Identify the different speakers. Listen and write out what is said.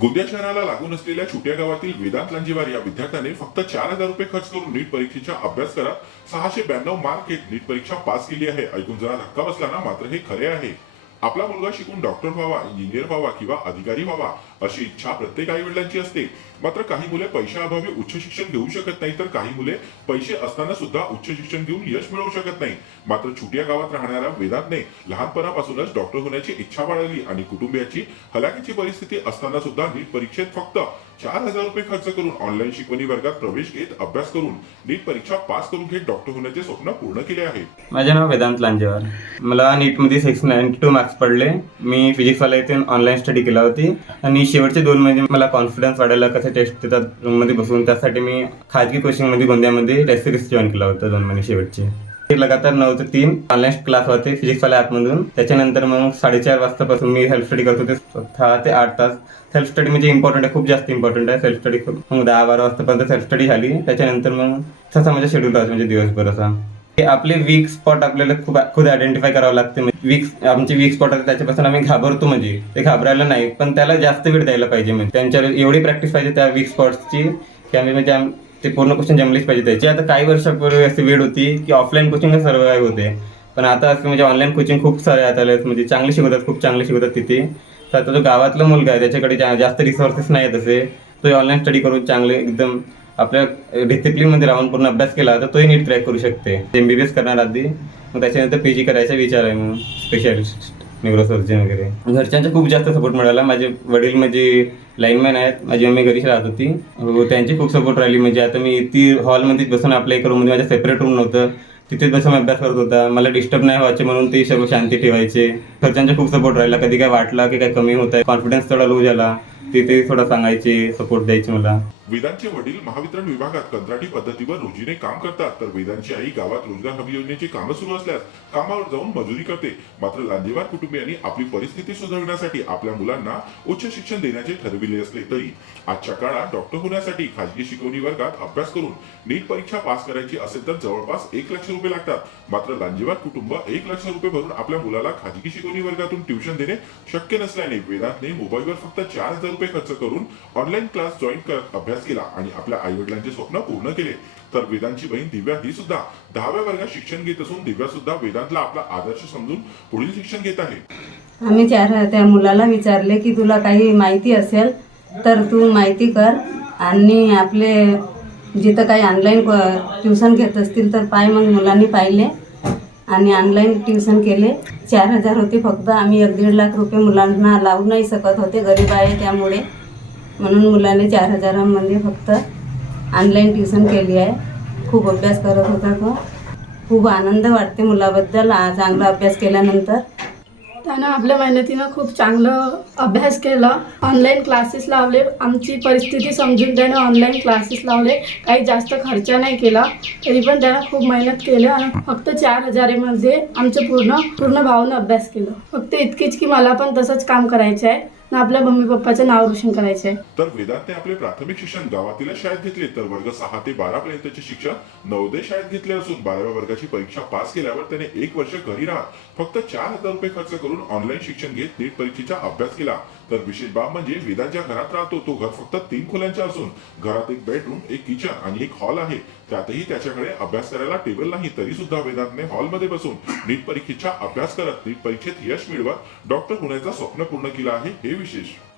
Speaker 1: गोंदिया शहराला लागून असलेल्या छोट्या गावातील वेदांत लांजीवार या विद्यार्थ्याने फक्त चार हजार रुपये खर्च करून नीट परीक्षेचा अभ्यास करत सहाशे ब्याण्णव मार्क घेत नीट परीक्षा पास केली आहे. ऐकून जरा धक्का बसला ना मात्र हे खरे आहे. आपला मुलगा शिकून डॉक्टर व्हावा इंजिनियर व्हावा किंवा अधिकारी व्हावा अशी इच्छा प्रत्येक आई वडिलांची असते. मात्र काही मुले पैशाअभावी उच्च शिक्षण घेऊ शकत नाही तर काही मुले पैसे असताना सुद्धा उच्च शिक्षण घेऊन यश मिळवू शकत नाही मात्र छोट्या गावात राहणाऱ्या वेदांतने लहानपणापासूनच डॉक्टर होण्याची इच्छा बाळगली आणि कुटुंबियाची हलाखीची परिस्थिती असताना सुद्धा नीट परीक्षेत फक्त चार हजार रुपये खर्च करून ऑनलाईन शिकवणी वर्गात प्रवेश घेत अभ्यास करून नीट परीक्षा पास करून घेत डॉक्टर होण्याचे स्वप्न पूर्ण केले आहे.
Speaker 2: माझे नाव वेदांत लांजेवार. मला नीटमध्ये सिक्स नाईन्टी टू मार्क्स पडले. मी फिजिक्सवाला इथे ऑनलाईन स्टडी केला होती. आणि शेवटचे दोन महिने मला कॉन्फिडन्स वाढायला कसे टेस्ट देतात रूममध्ये बसून त्यासाठी मी खाजगी कोचिंगमध्ये गोंदियामध्ये टेस्ट जॉईन केला होता दोन महिने शेवटचे. ते लगातार नऊ ते तीन ऑनलाईन क्लास होते फिजिक्सवाल्या ॲपमधून त्याच्यानंतर मग साडेचार वाजतापासून मी सेल्फ स्टडी करत होते. सहा ते आठ तास. सेल्फ स्टडी म्हणजे इम्पॉर्टंट आहे खूप जास्त इम्पॉर्टंट आहे. सेल्फ स्टडी खूप मग दहा बारा वाजतापर्यंत सेल्फ स्टडी झाली. त्याच्यानंतर मग तसा माझा शेड्यूल राहतो म्हणजे दिवसभर असा आपले वीक स्पॉट आपल्याला खूप खुद आयडेंटिफाय करावं लागते. वीक आमचे वीक स्पॉट आहेत त्याच्यापासून आम्ही घाबरतो म्हणजे. ते घाबरायला नाही पण त्याला जास्त वेळ द्यायला पाहिजे म्हणजे. त्यांच्यावर एवढी प्रॅक्टिस पाहिजे त्या वीक स्पॉट्सची की आम्ही म्हणजे ते पूर्ण क्वेश्चन जमलेच पाहिजे त्याची. आता काही वर्षापूर्वी अशी वेळ होती की ऑफलाईन कोचिंग सर्वाईव्ह होते. पण आता असं म्हणजे ऑनलाईन कोचिंग खूप सारे आता म्हणजे चांगले शिकवतात खूप चांगले शिकवतात तिथे. तर आता जो गावातला मुलगा आहे त्याच्याकडे जास्त रिसोर्सेस नाही आहेत असे. तो ऑनलाईन स्टडी करून चांगले एकदम आपल्या डिसिप्लिनमध्ये राहून पूर्ण अभ्यास केला तर तोही नीट क्रॅक करू शकते. एम बी बी एस करणार आधी मग त्याच्यानंतर पी जी करायचा विचार आहे म्हणून स्पेशालिस्ट न्यूरोसर्जन वगैरे. घरच्यांचा खूप जास्त सपोर्ट मिळाला. माझे वडील म्हणजे लाईनमॅन आहेत. माझी मम्मी घरीच राहत होती. हो, त्यांची खूप सपोर्ट राहिली. म्हणजे आता मी ती हॉलमध्येच बसून अप्लाय करून म्हणजे माझ्या सेपरेट रूम नव्हतं. तिथेच बसून अभ्यास करत होता. मला डिस्टर्ब नाही व्हायचे म्हणून ते सर्व शांती ठेवायचे. घरच्यांचा खूप सपोर्ट राहिला. कधी काय वाटला की काय कमी होत आहे कॉन्फिडन्स थोडा लो झाला. तिथे थोडा सांगायचे सपोर्ट द्यायचे मला.
Speaker 1: वेदांचे वडील महावितरण विभागात कंत्राटी पद्धतीवर रोजीने काम करतात. तर वेदांची आई गावात रोजगार हमी योजनेची कामं सुरू असल्यास कामावर जाऊन मजुरी करते. मात्र लांजेवार कुटुंबियांनी आपली परिस्थिती सुधारण्यासाठी आपल्या मुलांना उच्च शिक्षण देण्याचे ठरविले असले तरी आजच्या काळात डॉक्टर होण्यासाठी खाजगी शिकवणी वर्गात अभ्यास करून नीट परीक्षा पास करायची असेल तर जवळपास एक लक्ष रुपये लागतात. मात्र लांजेवार कुटुंब एक लक्ष रुपये भरून आपल्या मुलाला खाजगी शिकवणी वर्गातून ट्युशन देणे शक्य नसल्याने वेदांतने मोबाईलवर फक्त चार हजार रुपये खर्च करून ऑनलाईन क्लास जॉईन करत अभ्यास केला आणि आपल्या आईवडिलांचे स्वप्न पूर्ण केले. तर वेदांची बहीण दिव्या ही सुद्धा दहाव्या वर्गात शिक्षण घेत असून दिव्या सुद्धा वेदांतला आपला आदर्श समजून पुढील शिक्षण घेत आहे.
Speaker 3: आम्ही चार त्या मुलाला विचारले की तुला काही माहिती असेल तर तू माहिती कर आणि आपले जिथं काही ऑनलाईन ट्युशन घेत असतील तर पाय मग मुलांनी पाहिले आणि ऑनलाईन ट्युशन केले. चार हजार होते फक्त. आम्ही एक दीड लाख रुपये मुलांना लावू नाही शकत होते. गरीब आहे त्यामुळे म्हणून मुलाने चार हजारामध्ये फक्त ऑनलाईन ट्युशन केली आहे. खूप अभ्यास करत होता तो. खूप आनंद वाटते मुलाबद्दल. चांगला अभ्यास केल्यानंतर.
Speaker 4: त्यानं आपल्या मेहनतीनं खूप चांगलं अभ्यास केला. ऑनलाईन क्लासेस लावले. आमची परिस्थिती समजून त्यानं ऑनलाईन क्लासेस लावले. काही जास्त खर्च नाही केला. तरी पण त्यानं खूप मेहनत केली आणि फक्त चार हजारेमध्ये आमचं पूर्ण पूर्ण भावनं अभ्यास केलं. फक्त इतकीच की मला पण तसंच काम करायचं आहे. आणि आपल्या मम्मी पप्पाचं नाव रोशन करायचं आहे
Speaker 1: तर वेदांतने आपले प्राथमिक शिक्षण गावातील शाळेत घेतले तर वर्ग सहा ते बारा पर्यंतचे शिक्षण नवोदय शाळेत घेतले असून बाराव्या वर्गाची परीक्षा पास केल्यावर त्याने एक वर्ष घरी राहत फक्त चार हजार रुपये खर्च करून ऑनलाईन शिक्षण घेत नीट परीक्षेचा अभ्यास केला. तर विशेष बाब म्हणजे वेदांच्या घरात राहतो तो घर फक्त तीन खोल्यांचा असून घरात एक बेडरूम एक किचन आणि एक हॉल आहे. त्यातही त्याच्याकडे अभ्यास करायला टेबल नाही तरी सुद्धा वेदांतने हॉलमध्ये बसून नीट परीक्षेचा अभ्यास करत नीट परीक्षेत यश मिळवत डॉक्टर होण्याचं स्वप्न पूर्ण केलं आहे हे bruxas.